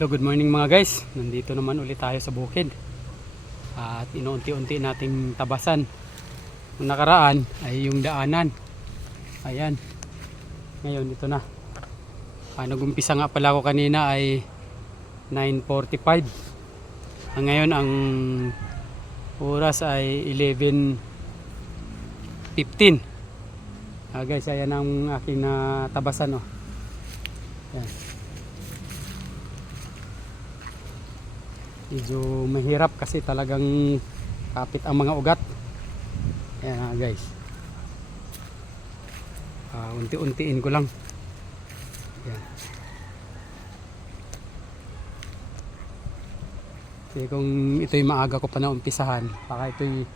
Hello, good morning mga guys. Nandito naman ulit tayo sa bukid. At inuunti-unti nating tabasan. Yung nakaraan ay yung daanan. Ayan. Ngayon ito na. Nag-umpisa nga pala ako kanina ay 9:45. Ngayon ang oras ay 11:15. Guys, ayan ang aking tabasan. Ayan. Medyo mahirap kasi talagang kapit ang mga ugat. Ayan guys. Unti-untiin ko lang. Ayan. Kasi kung ito'y maaga ko pa na umpisahan, baka ito'y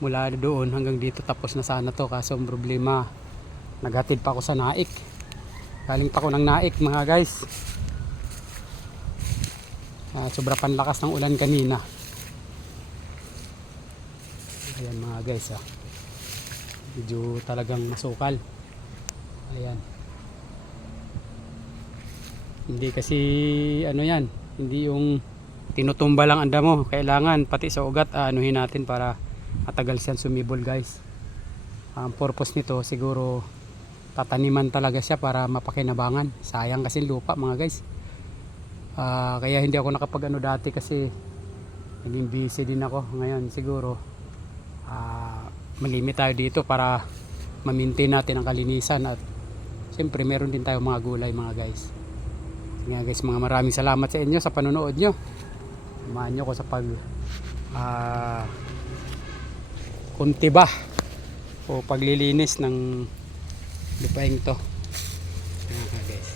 mula doon hanggang dito tapos na sana to. Kaso ang problema, naghatid pa ako sa Naik. Galing pa ako ng Naik mga guys. Sobra panlakas ng ulan kanina. Ayan mga guys, medyo talagang masukal. Ayan. Hindi kasi yan, hindi yung tinutumba lang ang damo. Kailangan pati sa ugat anuhin natin para matagal siyang sumibol guys. Ang purpose nito siguro tataniman talaga siya para mapakinabangan. Sayang kasi lupa mga guys. Kaya hindi ako nakapag dati kasi naging busy din ako. Ngayon siguro malimit tayo dito para ma-maintain natin ang kalinisan at siyempre meron din tayo mga gulay mga guys. Nga guys, mga maraming salamat sa inyo sa panonood nyo. Samahan nyo ko sa pag kuntiba o paglilinis ng lupaing to. Mga guys.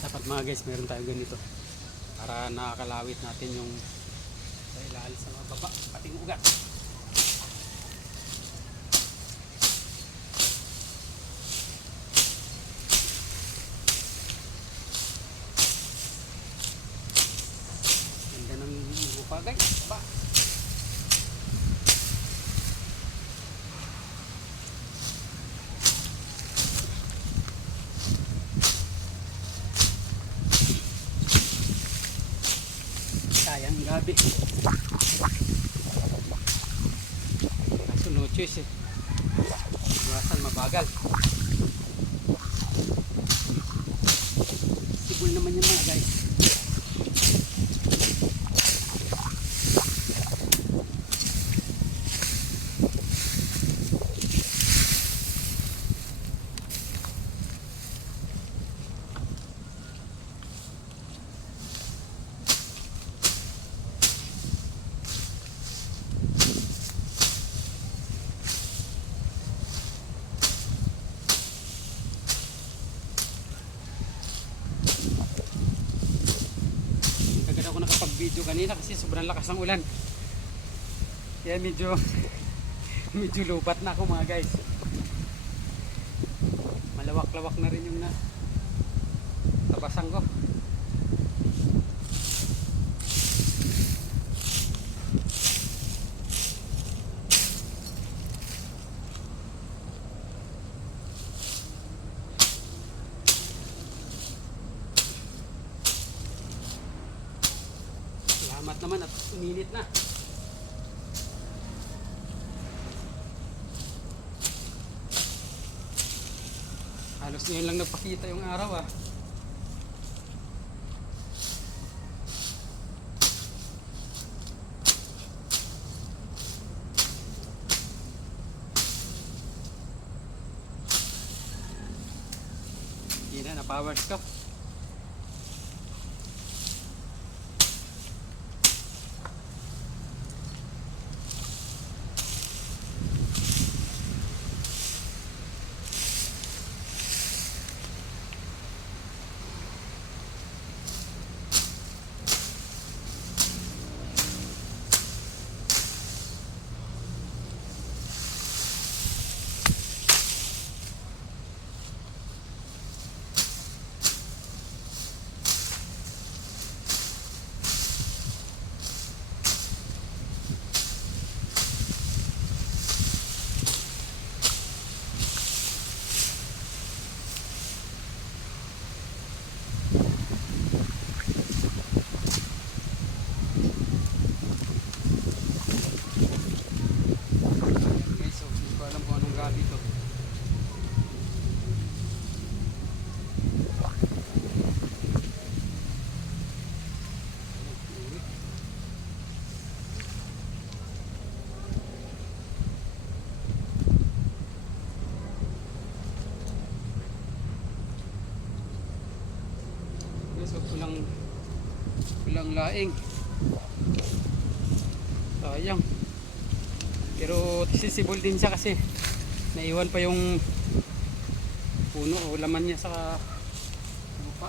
Dapat mga guys, meron tayo ganito para nakakalawit natin yung sa ilalim sa mga baba pating ugat. Ganda ng lupa guys, ba? Sayang gabi. Kaso no choice iwasan mabagal. Sibol naman yan mga guys. Nakapag-video kanina kasi sobrang lakas ng ulan. Kaya medyo lupat na ako mga guys. Malawak-lawak na rin yung tabasan ko. Salamat naman at uminit na. Halos ngayon lang nagpakita yung araw. Hindi na power stop. guys, wag kulang laing. Sayang. Pero sisibol din siya kasi naiwan pa yung puno o laman niya sa lupa.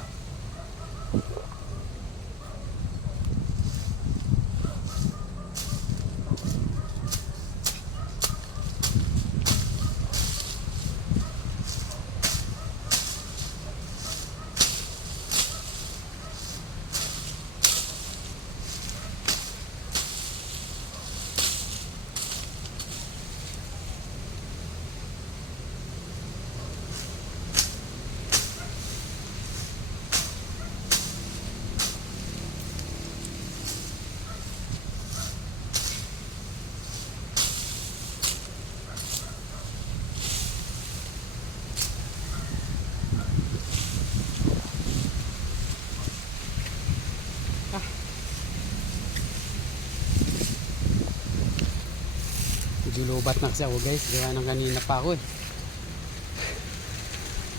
Lubat na kasi ako guys, gawa ng kanina pa ako eh.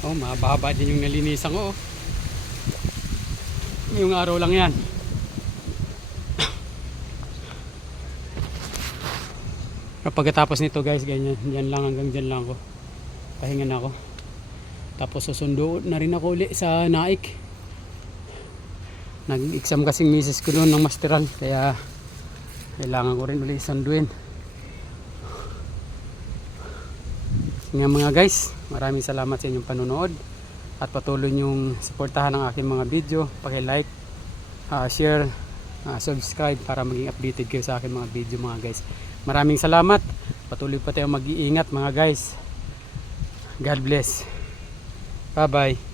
Oh, mahaba din yung nalinisan ko oh. Ngayong araw lang yan. Pagkatapos nito guys, ganyan, yan lang, hanggang dyan lang ako. Pahinga na ako. Tapos susundo na rin ako uli sa Naik. Nag-exam kasing misis ko doon ng masteral, kaya kailangan ko rin uli sunduin. Nga mga guys, maraming salamat sa inyong panonood at patuloy niyong suportahan ang aking mga video. Paki-like, share, subscribe para maging updated kayo sa aking mga video mga guys. Maraming salamat. Patuloy pa tayong mag-iingat mga guys. God bless. Bye bye.